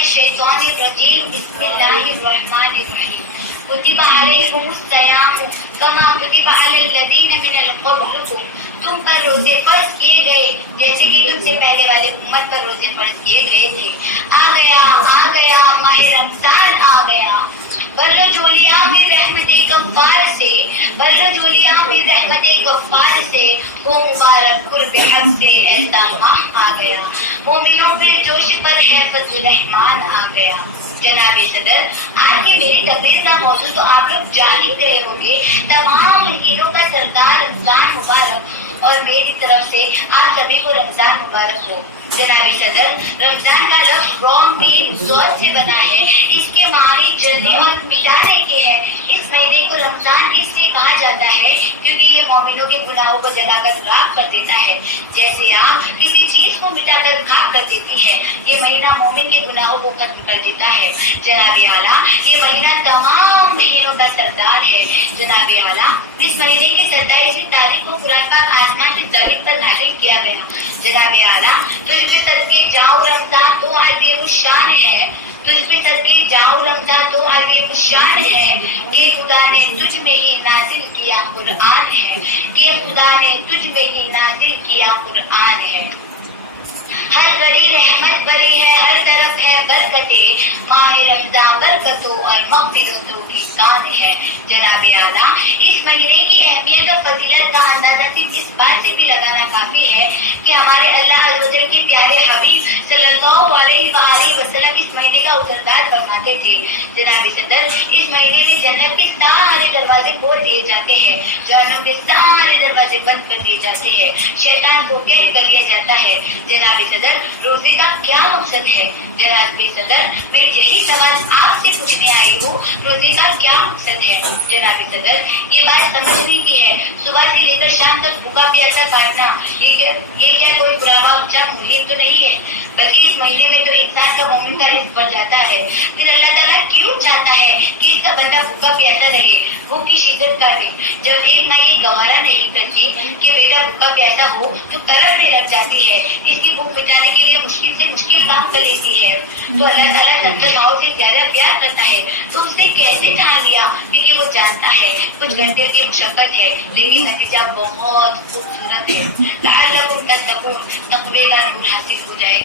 الشیطان الرجیم بسم اللہ الرحمن الرحیم کتب علیکم الصیام کما کتب علی الذین من قبلکم تم پر روزے فرض کیے گئے جیسے کہ تم سے پہلے والے امت پر روزے فرض کیے گئے تھے. آ گیا ماہ رمضان آ گیا. بلجولیا میں رحمت غفار سے وہ مبارک قرب حق سے ایسا ماہ آ گیا. مومنوں پہ جوش پر ہے فضل رحمان آ گیا. جناب صدر، آج کی میری تقریر کا موضوع تو آپ لوگ جان ہی گئے ہوں گے. تمام مہینوں کا سردار رمضان مبارک، اور میری طرف سے آپ سبھی کو رمضان مبارک ہو. جناب صدر، رمضان کا لفظ روم میم زوج سے بنا ہے. اس کے معنی جلنے اور مٹانے کے ہے. اس مہینے کو رمضان اس لیے کہا جاتا ہے کیونکہ یہ مومنوں کے گناہوں کو جلا کر خاک کر دیتا ہے. جیسے آگ کسی چیز کو مٹا کر خاک کر دیتی ہے، یہ مہینہ مومن کے گناہوں کو ختم کر دیتا ہے. جناب اعلیٰ، یہ مہینہ تمام مہینوں کا سردار ہے. جناب اعلیٰ، اس مہینے کی 27 تاریخ کو قرآن پاک آسمان کی زمین پر نازل کیا گیا. جناب اعلیٰ، تجھ میں صدقے جاؤ رمضان تو عظیم الشان ہے. تجھ میں صدقے جاؤ رمضان تو عظیم الشان ہے کہ خدا نے تجھ میں ہی نازل کیا قرآن ہے. کہ خدا نے تجھ میں ہی نازل کیا قرآن ہے. ہر گھڑی رحمت بری ہے، ہر طرف ہے برکتیں. ماہ رمضان برکتوں اور مغفرتوں کی کان ہے. جناب اعلیٰ، اس مہینے کی اہمیت اور فضیلت کا اندازہ صرف اس بات سے بھی لگانا کافی ہے کہ ہمارے اللہ عز و جل کے پیارے حبیب صلی اللہ علیہ وآلہ وسلم اس مہینے کا اجرداد فرماتے تھے. جناب صدر، اس مہینے میں جنت کے سارے دروازے کھول دیے جاتے ہیں، جہنم کے سارے دروازے بند کر دیے جاتے ہیں، شیطان کو قید کر لیا جاتا ہے. جناب صدر، روزے کا کیا مقصد ہے؟ جناب صدر، میں یہی سوال آپ سے پوچھنے آئی ہوں، روزے کا کیا مقصد ہے؟ جناب صدر، یہ بات سمجھنے کی ہے. صبح سے لے کر شام تک بھوکا پیاسا کاٹنا یہ کیا کوئی پراوا اونچا مہم تو نہیں ہے، بلکہ اس مہینے میں تو انسان کا مومن کا رزق بڑھ جاتا ہے. پھر اللہ تعالیٰ کیوں چاہتا ہے کہ اس کا بندہ بھوکا پیاسا رہے، بھوک کی شدت کرے؟ جب ایک ماں یہ گوارا نہیں کرتی کہ بیٹا بھوکا پیاسا ہو تو کرب میں رکھ جاتی ہے، اس کی بھوک مٹانے کے لیے مشکل سے مشکل کام کر لیتی ہے. تو اللہ تعالیٰ 70 ماؤں سے زیادہ پیار کرتا ہے تو اس نے کیسے جان لیا؟ کیونکہ وہ جانتا ہے کچھ گھنٹے کی مشقت ہے لیکن نتیجہ بہت خوبصورت ہے. لعلکم تتقون، تقوی کا نور حاصل ہو جائے.